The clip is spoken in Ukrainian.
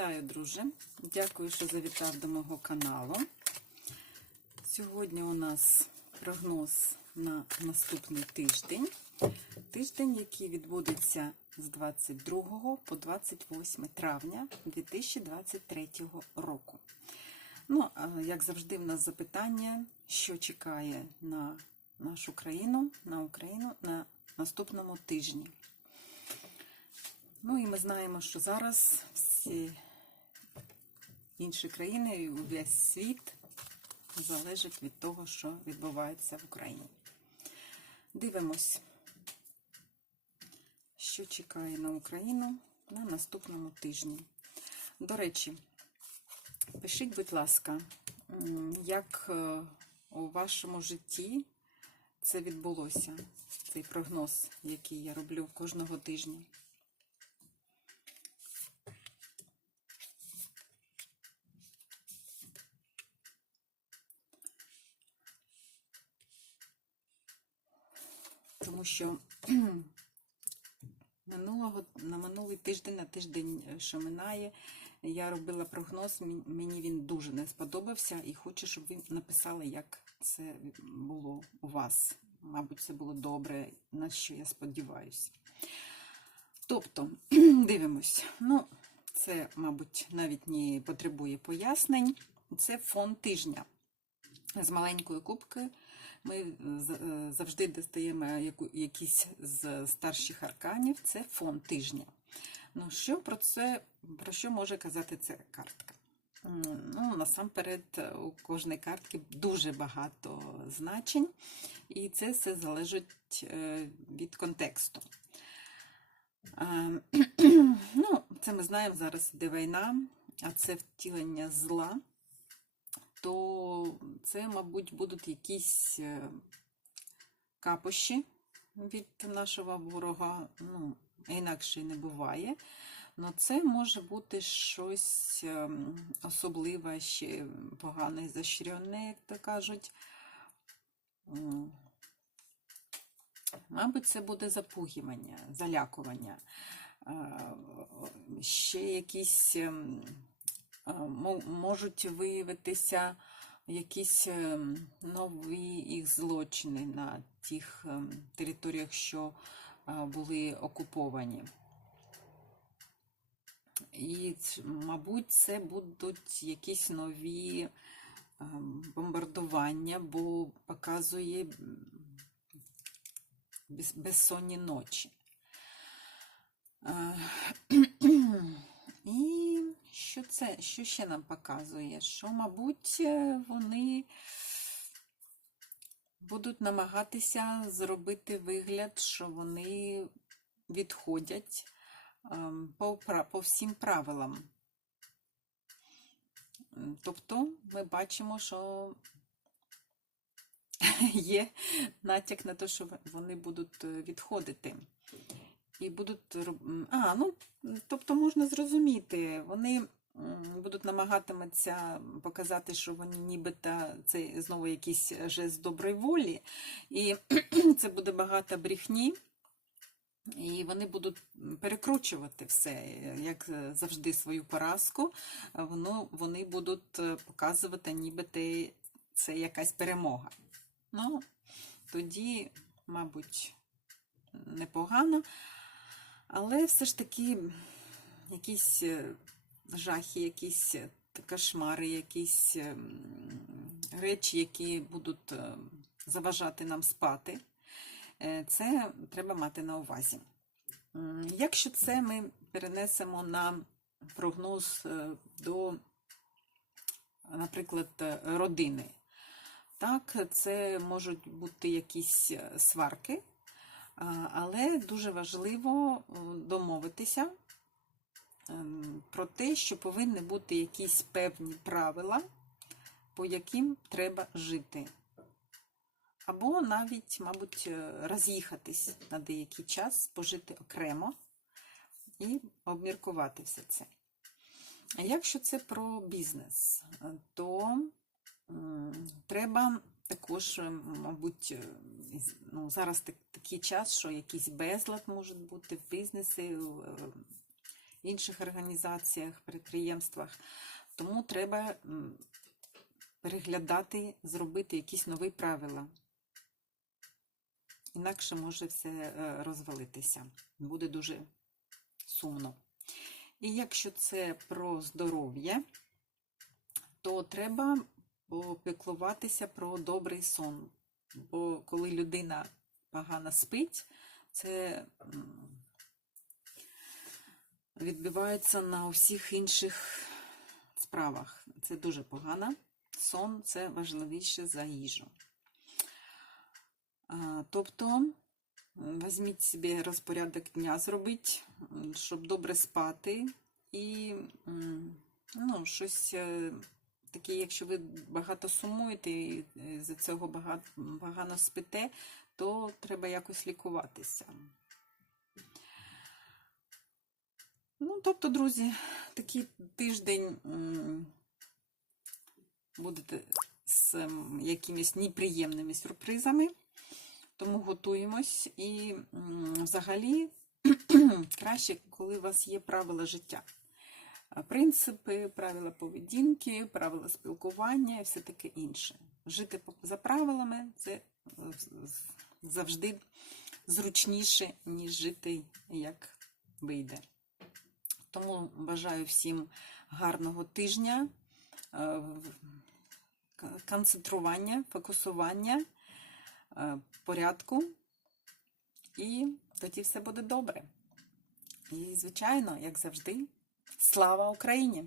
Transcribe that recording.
Вітаю, друже! Дякую, що завітав до мого каналу. Сьогодні у нас прогноз на наступний тиждень. Тиждень, який відбудеться з 22 по 28 травня 2023 року. Ну, як завжди, в нас запитання, що чекає на нашу країну, на Україну на наступному тижні. Ну і ми знаємо, що зараз всі інші країни і весь світ залежить від того, що відбувається в Україні. Дивимось, що чекає на Україну на наступному тижні. До речі, пишіть, будь ласка, як е, у вашому житті це відбулося, цей прогноз, який я роблю кожного тижня. Тому що минулого, на минулий тиждень, на тиждень, е, що минає, я робила прогноз, мені він дуже не сподобався і хочу, щоб ви написали, як це було у вас. Мабуть, це було добре, на що я сподіваюся. Тобто, дивимось. Ну, це, мабуть, навіть не потребує пояснень. Це фон тижня. З маленької кубки ми е, завжди достаємо якісь з старших арканів. Це фон тижня. Ну, що про це, про що може казати ця картка? Ну, насамперед, е, у кожної картки дуже багато значень, і це все залежить е, від контексту. Е, Ну, це ми знаємо, зараз іде війна, а це втілення зла, то це, мабуть, будуть якісь е, капощі від нашого ворога. Ну, інакше не буває. Ну, це може бути щось ем, особливе, ще погане і защрьоне, як то кажуть. Мабуть, це буде запугівання, залякування. Е, Ще якісь ем, е, можуть виявитися якісь ем, нові їх злочини на тих ем, територіях, що е, були окуповані. І, мабуть, це будуть якісь нові бомбардування, бо показує безсонні ночі. Е, І що це, що ще нам показує? Що, мабуть, е, вони будуть намагатися зробити вигляд, що вони відходять ем, по, всім правилам. Тобто ми бачимо, що є натяк на те, що вони будуть е, відходити. І будуть а, ну, тобто можна зрозуміти, вони будуть намагатиметься показати, що вони нібито це знову якийсь жест доброї волі, і це буде багато брехні. І вони будуть перекручувати все, як завжди, свою поразку. Воно, вони будуть е, показувати, нібито це якась перемога. Ну, тоді, мабуть, непогано. Але все ж таки якісь е, жахи, якісь е, кошмари, якісь ем, речі, які будуть е, заважати нам спати. Е, Це треба мати на увазі. Якщо це ми перенесемо на прогноз до, наприклад, родини, так, це можуть бути якісь сварки, але дуже важливо домовитися про те, що повинні бути якісь певні правила, по яким треба жити. Або навіть, мабуть, е, роз'їхатись на деякий час, пожити окремо і обміркувати все це. А якщо це про бізнес, то треба також, е, мабуть, е, ну, зараз так, такий час, що якийсь безлад може бути в бізнесі, інших організаціях, підприємствах. Тому треба переглядати, зробити якісь нові правила. Інакше може все е, розвалитися. Буде дуже сумно. І якщо це про здоров'я, то треба попіклуватися про добрий сон. Бо коли людина погано спить, це відбивається на всіх інших справах. Це дуже погано. Сон це важливіше за їжу. Тобто, візьміть собі розпорядок дня зробіть, м, щоб добре спати. І ну, щось е, таке, якщо ви багато сумуєте і е, за цього багато, погано спите, то треба якось лікуватися. Ну, тобто, друзі, такий тиждень будете з якимись неприємними сюрпризами, тому готуємось. І взагалі краще, коли у вас є правила життя. Принципи, правила поведінки, правила спілкування і все таке інше. Жити за правилами це е, завжди зручніше, ніж жити як вийде. Тому бажаю всім гарного тижня, е, концентрування, фокусування, е, порядку, і тоді все буде добре. І, звичайно, як завжди, слава Україні!